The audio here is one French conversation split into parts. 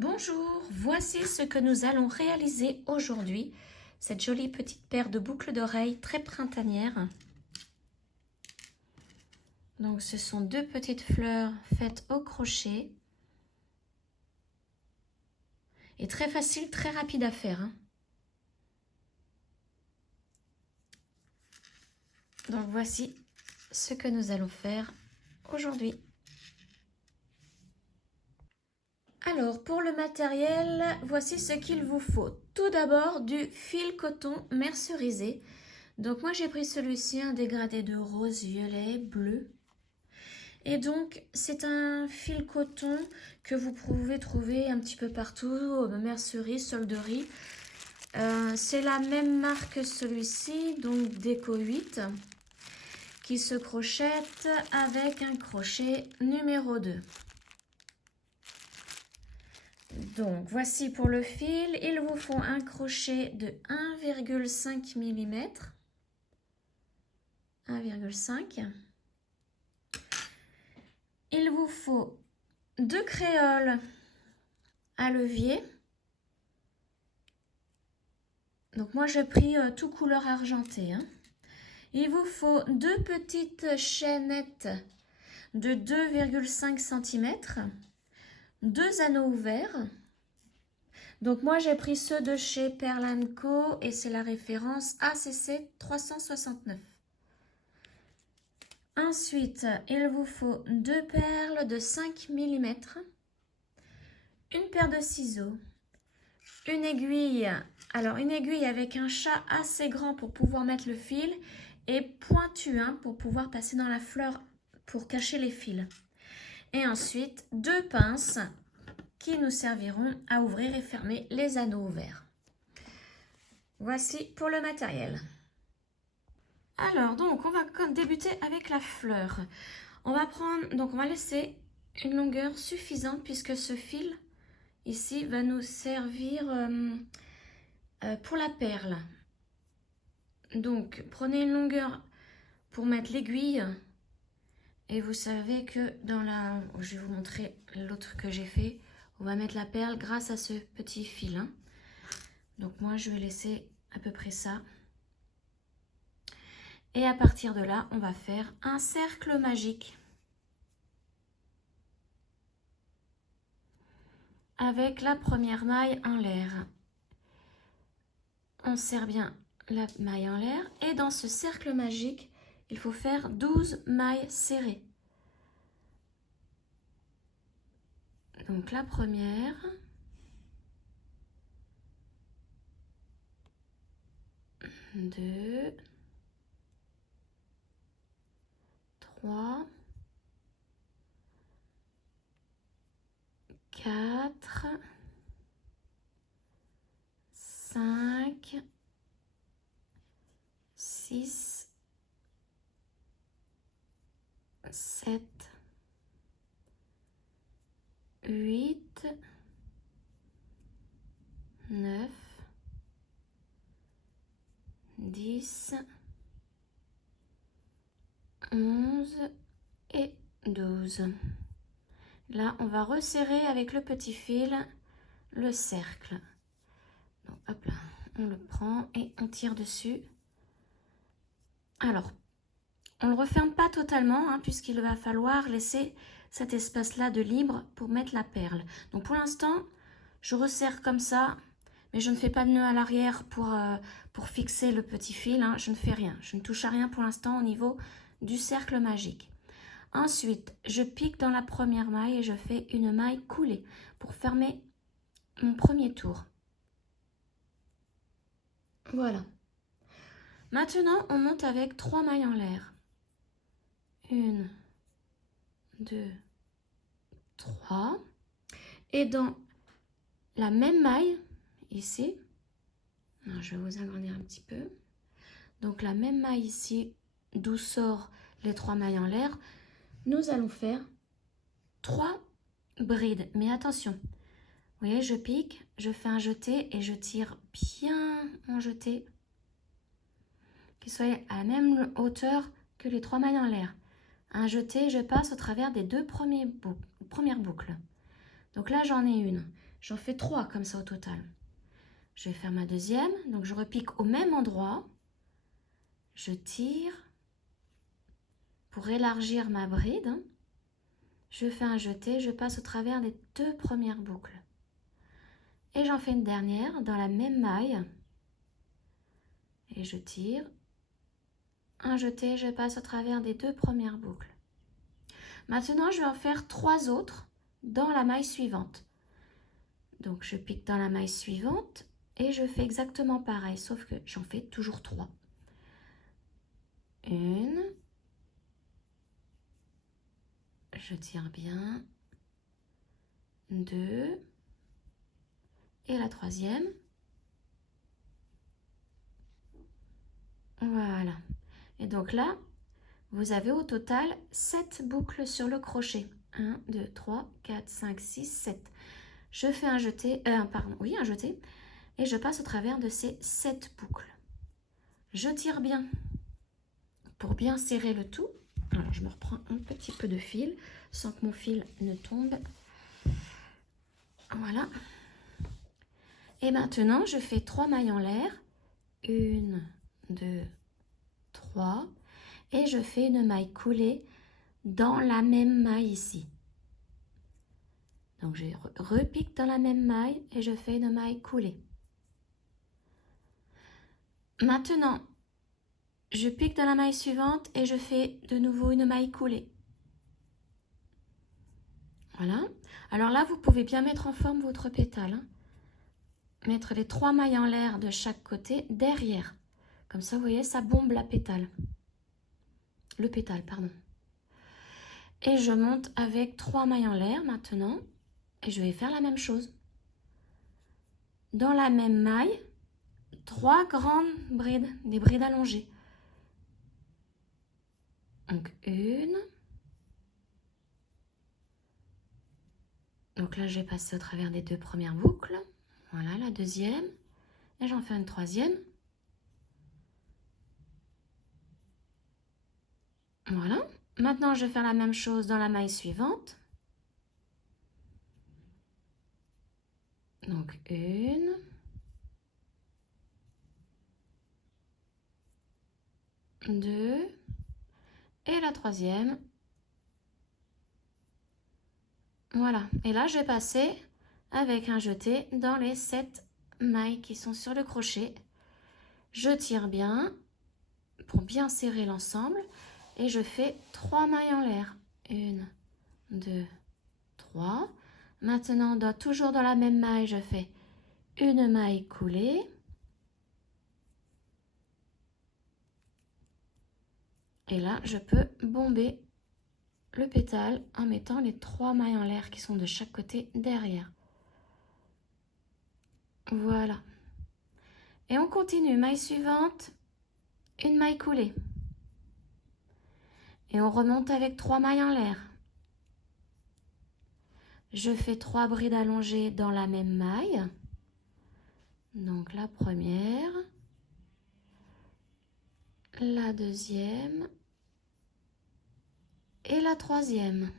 Bonjour, voici ce que nous allons réaliser aujourd'hui. Cette jolie petite paire de boucles d'oreilles très printanières. Donc ce sont deux petites fleurs faites au crochet. Et très facile, très rapide à faire. Donc voici ce que nous allons faire aujourd'hui. Alors, pour le matériel, voici ce qu'il vous faut. Tout d'abord, du fil coton mercerisé. Donc, moi, j'ai pris celui-ci, un dégradé de rose, violet, bleu. Et donc, c'est un fil coton que vous pouvez trouver un petit peu partout, mercerie, solderie. C'est la même marque que celui-ci, donc Déco 8, qui se crochette avec un crochet numéro 2. Donc, voici pour le fil. Il vous faut un crochet de 1,5 mm. 1,5. Il vous faut 2 créoles à levier. Donc, moi, j'ai pris tout couleur argentée. Il vous faut 2 petites chaînettes de 2,5 cm. 2 anneaux ouverts. Donc moi j'ai pris ceux de chez Perle & Co et c'est la référence ACC 369. Ensuite, il vous faut 2 perles de 5 mm, une paire de ciseaux, une aiguille. Alors une aiguille avec un chat assez grand pour pouvoir mettre le fil et pointu pour pouvoir passer dans la fleur pour cacher les fils. Et ensuite 2 pinces qui nous serviront à ouvrir et fermer les anneaux ouverts. Voici pour le matériel. Alors, donc, on va débuter avec la fleur. On va laisser une longueur suffisante puisque ce fil ici va nous servir pour la perle. Donc, prenez une longueur pour mettre l'aiguille. Et vous savez que je vais vous montrer l'autre que j'ai fait. On va mettre la perle grâce à ce petit fil. Donc moi, je vais laisser à peu près ça. Et à partir de là, on va faire un cercle magique. Avec la première maille en l'air. On serre bien la maille en l'air. Et dans ce cercle magique, il faut faire 12 mailles serrées. Donc la première. 2, 3, 4, 5, 6, 7, 8, 9, 10, 11 et 12. Là, on va resserrer avec le petit fil le cercle. Donc, hop là, on le prend et on tire dessus. Alors, on ne le referme pas totalement puisqu'il va falloir laisser cet espace-là de libre pour mettre la perle. Donc, pour l'instant, je resserre comme ça, mais je ne fais pas de nœud à l'arrière pour fixer le petit fil. Je ne fais rien, je ne touche à rien pour l'instant au niveau du cercle magique. Ensuite, je pique dans la première maille et je fais une maille coulée pour fermer mon premier tour. Voilà. Maintenant, on monte avec 3 mailles en l'air. 1, 2, 3. Et dans la même maille, ici, alors je vais vous agrandir un petit peu. Donc la même maille ici, d'où sortent les 3 mailles en l'air, nous allons faire 3 brides. Mais attention, vous voyez, je pique, je fais un jeté et je tire bien mon jeté, qu'il soit à la même hauteur que les 3 mailles en l'air. Un jeté, je passe au travers des 2 premières boucles. Donc là, j'en ai une. J'en fais 3 comme ça au total. Je vais faire ma deuxième, donc je repique au même endroit. Je tire pour élargir ma bride. Je fais un jeté, je passe au travers des 2 premières boucles. Et j'en fais une dernière dans la même maille. Et je tire. Un jeté, je passe au travers des 2 premières boucles. Maintenant, je vais en faire 3 autres dans la maille suivante. Donc, je pique dans la maille suivante et je fais exactement pareil, sauf que j'en fais toujours 3. Une. Je tire bien. 2. Et la troisième. Voilà. Et donc là, vous avez au total 7 boucles sur le crochet. 1, 2, 3, 4, 5, 6, 7. Je fais un jeté, un jeté, et je passe au travers de ces 7 boucles. Je tire bien pour bien serrer le tout. Alors, je me reprends un petit peu de fil sans que mon fil ne tombe. Voilà. Et maintenant, je fais 3 mailles en l'air. 1, 2, 3. Et je fais une maille coulée dans la même maille ici. Donc, je repique dans la même maille et je fais une maille coulée. Maintenant, je pique dans la maille suivante et je fais de nouveau une maille coulée. Voilà. Alors là, vous pouvez bien mettre en forme votre pétale. Hein. Mettre les 3 mailles en l'air de chaque côté derrière. Comme ça, vous voyez, ça bombe la pétale. Le pétale, pardon. Et je monte avec 3 mailles en l'air maintenant. Et je vais faire la même chose. Dans la même maille, 3 grandes brides, des brides allongées. Donc une. Donc là, je vais passer au travers des 2 premières boucles. Voilà, la deuxième. Et j'en fais une troisième. Voilà. Maintenant, je vais faire la même chose dans la maille suivante. Donc une. Deux. Et la troisième. Voilà. Et là, je vais passer avec un jeté dans les 7 mailles qui sont sur le crochet. Je tire bien pour bien serrer l'ensemble et je fais 3 mailles en l'air. 1, 2, 3. Maintenant, toujours dans la même maille, je fais une maille coulée. Et là, je peux bomber le pétale en mettant les 3 mailles en l'air qui sont de chaque côté derrière. Voilà. Et on continue. Maille suivante, une maille coulée. Et on remonte avec 3 mailles en l'air. Je fais 3 brides allongées dans la même maille. Donc la première, la deuxième et la troisième.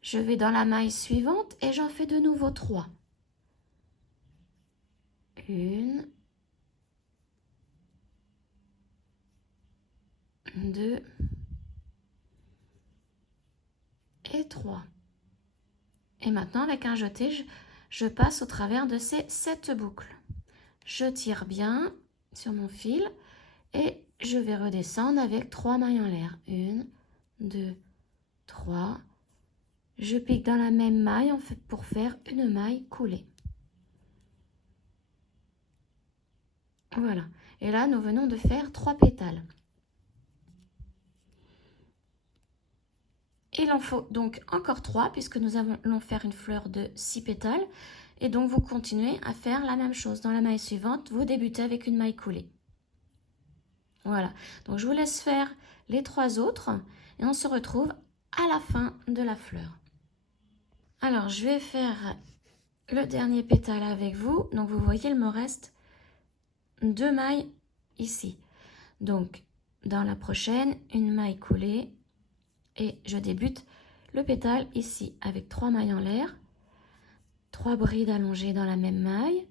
Je vais dans la maille suivante et j'en fais de nouveau 3. 1, 2 et 3. Et maintenant, avec un jeté, je passe au travers de ces 7 boucles. Je tire bien sur mon fil et je vais redescendre avec 3 mailles en l'air. 1, 2, 3. Je pique dans la même maille pour faire une maille coulée. Voilà. Et là, nous venons de faire 3 pétales. Il en faut donc encore 3 puisque nous allons faire une fleur de 6 pétales. Et donc, vous continuez à faire la même chose. Dans la maille suivante, vous débutez avec une maille coulée. Voilà. Donc, je vous laisse faire les 3 autres et on se retrouve à la fin de la fleur. Alors, je vais faire le dernier pétale avec vous. Donc, vous voyez, il me reste 2 mailles ici. Donc, dans la prochaine, une maille coulée et je débute le pétale ici avec 3 mailles en l'air. 3 brides allongées dans la même maille.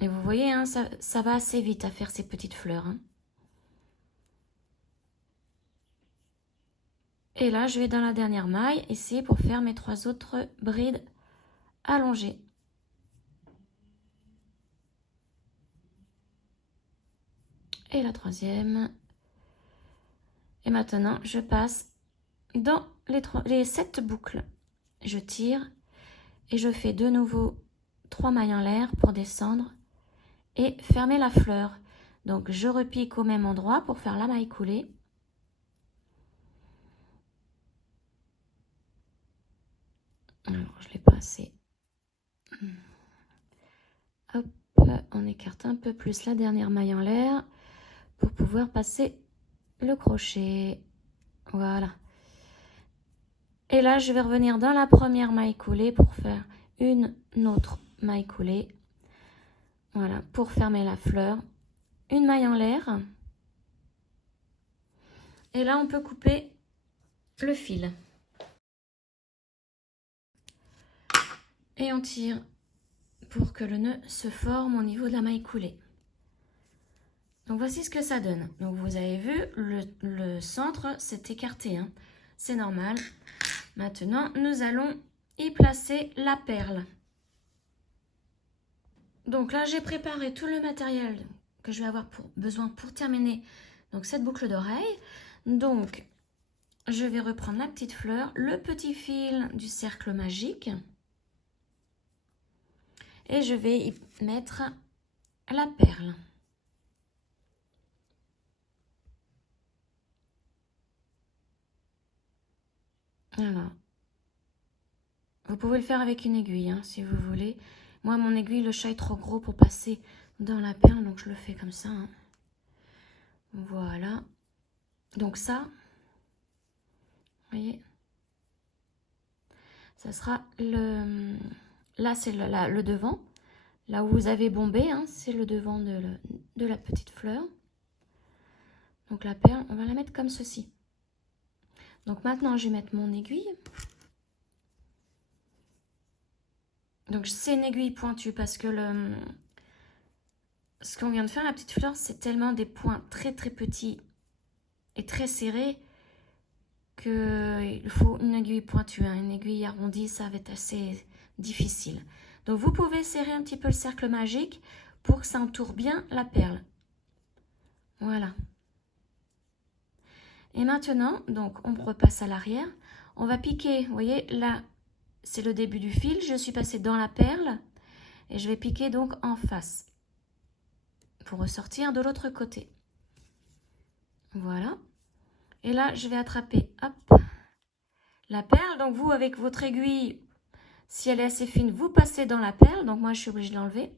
Et vous voyez, hein, ça va assez vite à faire ces petites fleurs. Hein. Et là, je vais dans la dernière maille, essayer pour faire mes 3 autres brides allongées. Et la troisième. Et maintenant, je passe dans les 7 boucles. Je tire et je fais de nouveau 3 mailles en l'air pour descendre et fermer la fleur. Donc, je repique au même endroit pour faire la maille coulée. Alors, je l'ai pas assez. Hop, on écarte un peu plus la dernière maille en l'air pour pouvoir passer le crochet. Voilà. Et là, je vais revenir dans la première maille coulée pour faire une autre maille coulée. Voilà, pour fermer la fleur. Une maille en l'air. Et là, on peut couper le fil. Et on tire pour que le nœud se forme au niveau de la maille coulée. Donc, voici ce que ça donne. Donc, vous avez vu, le centre s'est écarté. Hein. C'est normal. Maintenant, nous allons y placer la perle. Donc là, j'ai préparé tout le matériel que je vais avoir besoin pour terminer donc, cette boucle d'oreille. Donc, je vais reprendre la petite fleur, le petit fil du cercle magique. Et je vais y mettre la perle. Alors, vous pouvez le faire avec une aiguille, hein, si vous voulez. Moi, mon aiguille, le chat est trop gros pour passer dans la perle, donc je le fais comme ça. Hein. Voilà. Donc ça, vous voyez, ça sera le... Là, c'est le devant. Là où vous avez bombé, hein, c'est le devant de la petite fleur. Donc la perle, on va la mettre comme ceci. Donc maintenant, je vais mettre mon aiguille. Donc c'est une aiguille pointue parce que ce qu'on vient de faire, la petite fleur, c'est tellement des points très très petits et très serrés qu'il faut une aiguille pointue. Hein. Une aiguille arrondie, ça va être assez difficile. Donc vous pouvez serrer un petit peu le cercle magique pour que ça entoure bien la perle. Voilà. Et maintenant, donc on repasse à l'arrière. On va piquer, vous voyez, là, c'est le début du fil. Je suis passée dans la perle et je vais piquer donc en face pour ressortir de l'autre côté. Voilà. Et là, je vais attraper, hop, la perle. Donc vous, avec votre aiguille, si elle est assez fine, vous passez dans la perle. Donc moi, je suis obligée de l'enlever.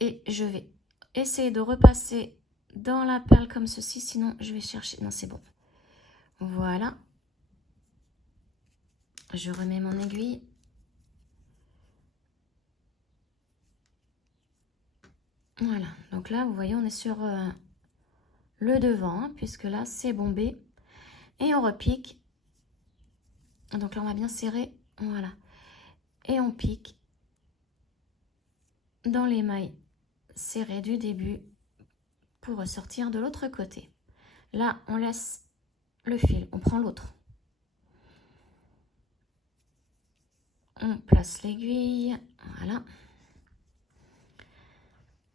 Et je vais essayer de repasser dans la perle comme ceci. Sinon, je vais chercher... Non, c'est bon. Voilà. Je remets mon aiguille. Voilà. Donc là, vous voyez, on est sur le devant, hein, puisque là, c'est bombé. Et on repique. Donc là, on va bien serrer. Voilà. Et on pique dans les mailles serrées du début pour ressortir de l'autre côté. Là, on laisse le fil. On prend l'autre. On place l'aiguille. Voilà.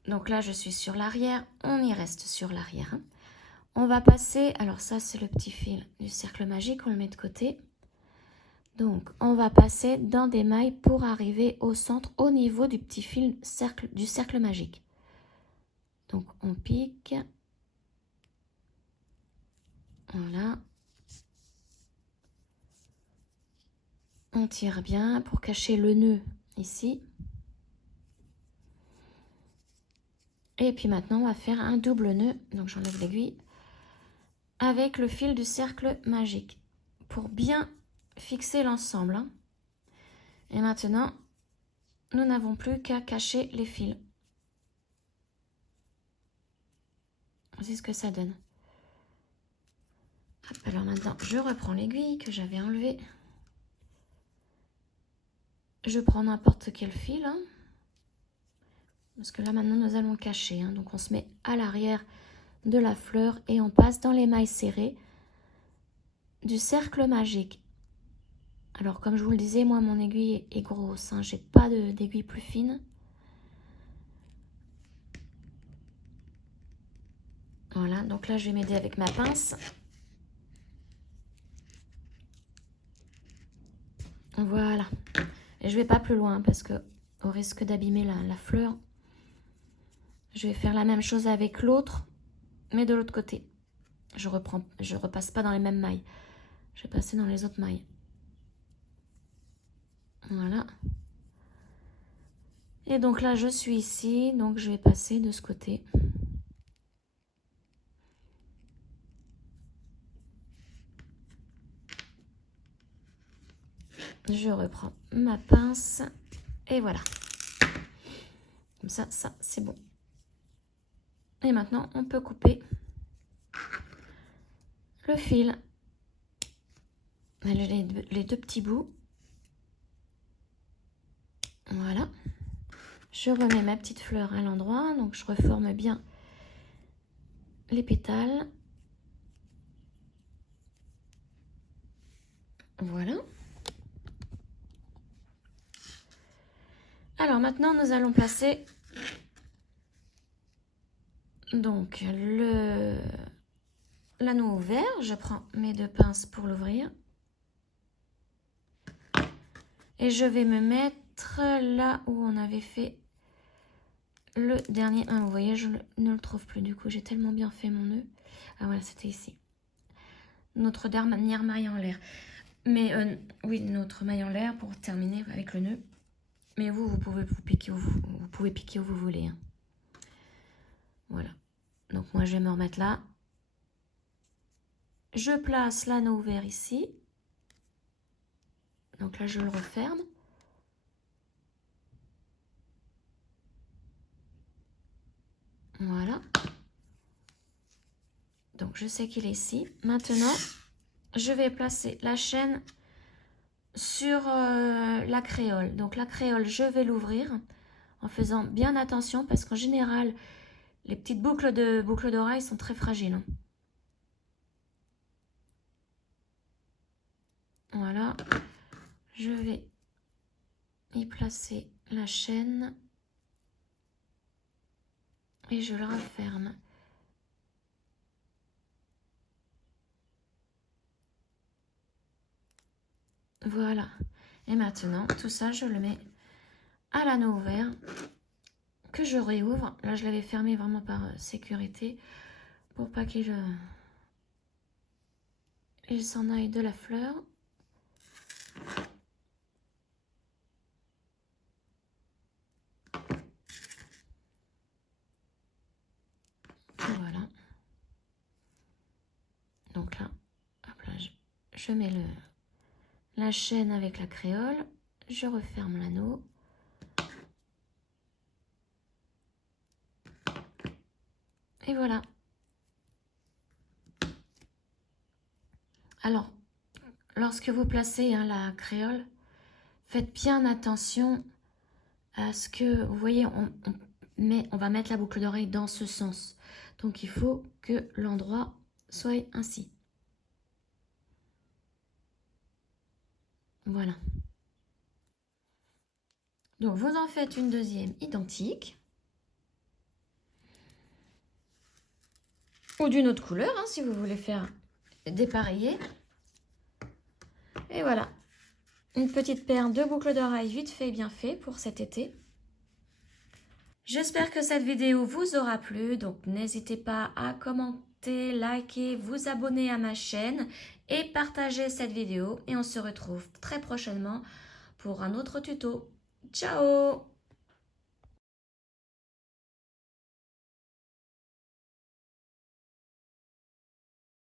Donc là, je suis sur l'arrière. On y reste sur l'arrière. Hein. On va passer... Alors ça, c'est le petit fil du cercle magique. On le met de côté. Donc, on va passer dans des mailles pour arriver au centre, au niveau du petit fil du cercle magique. Donc, on pique. Voilà. On tire bien pour cacher le nœud ici. Et puis maintenant, on va faire un double nœud. Donc, j'enlève l'aiguille avec le fil du cercle magique pour bien fixer l'ensemble. Hein. Et maintenant, nous n'avons plus qu'à cacher les fils. Voici ce que ça donne. Hop, alors maintenant, je reprends l'aiguille que j'avais enlevée. Je prends n'importe quel fil. Hein, parce que là, maintenant, nous allons le cacher. Hein, donc, on se met à l'arrière de la fleur et on passe dans les mailles serrées du cercle magique. Alors, comme je vous le disais, moi, mon aiguille est grosse. Hein, j'ai pas d'aiguille plus fine. Voilà, donc là, je vais m'aider avec ma pince. Voilà. Et je vais pas plus loin parce que au risque d'abîmer la fleur, je vais faire la même chose avec l'autre, mais de l'autre côté. Je repasse pas dans les mêmes mailles. Je vais passer dans les autres mailles. Voilà. Et donc là, je suis ici, donc je vais passer de ce côté. Je reprends ma pince et voilà. Comme ça, c'est bon. Et maintenant, on peut couper le fil. Les deux petits bouts. Voilà. Je remets ma petite fleur à l'endroit, donc je reforme bien les pétales. Voilà. Alors maintenant, nous allons placer donc l'anneau ouvert. Je prends mes deux pinces pour l'ouvrir. Et je vais me mettre là où on avait fait le dernier. Ah, vous voyez, je ne le trouve plus. Du coup, j'ai tellement bien fait mon nœud. Ah voilà, c'était ici. Notre dernière maille en l'air. Mais oui, notre maille en l'air pour terminer avec le nœud. Mais vous pouvez piquer vous pouvez piquer où vous voulez. Hein. Voilà. Donc moi, je vais me remettre là. Je place l'anneau ouvert ici. Donc là, je le referme. Voilà. Donc, je sais qu'il est ici. Maintenant, je vais placer la chaîne sur la créole. Donc, la créole, je vais l'ouvrir en faisant bien attention parce qu'en général, les petites boucles d'oreilles sont très fragiles. Hein. Voilà. Je vais y placer la chaîne et je la referme. Voilà. Et maintenant, tout ça, je le mets à l'anneau ouvert que je réouvre. Là, je l'avais fermé vraiment par sécurité pour pas qu'il s'en aille de la fleur. Voilà. Donc là, hop là je mets la chaîne avec la créole. Je referme l'anneau. Et voilà. Alors, lorsque vous placez hein, la créole, faites bien attention à ce que, vous voyez, on va mettre la boucle d'oreille dans ce sens. Donc, il faut que l'endroit soit ainsi. Voilà. Donc, vous en faites une deuxième identique. Ou d'une autre couleur, hein, si vous voulez faire dépareiller. Et voilà. Une petite paire de boucles d'oreilles vite fait et bien fait pour cet été. J'espère que cette vidéo vous aura plu. Donc, n'hésitez pas à commenter, liker, vous abonner à ma chaîne et partager cette vidéo. Et on se retrouve très prochainement pour un autre tuto. Ciao!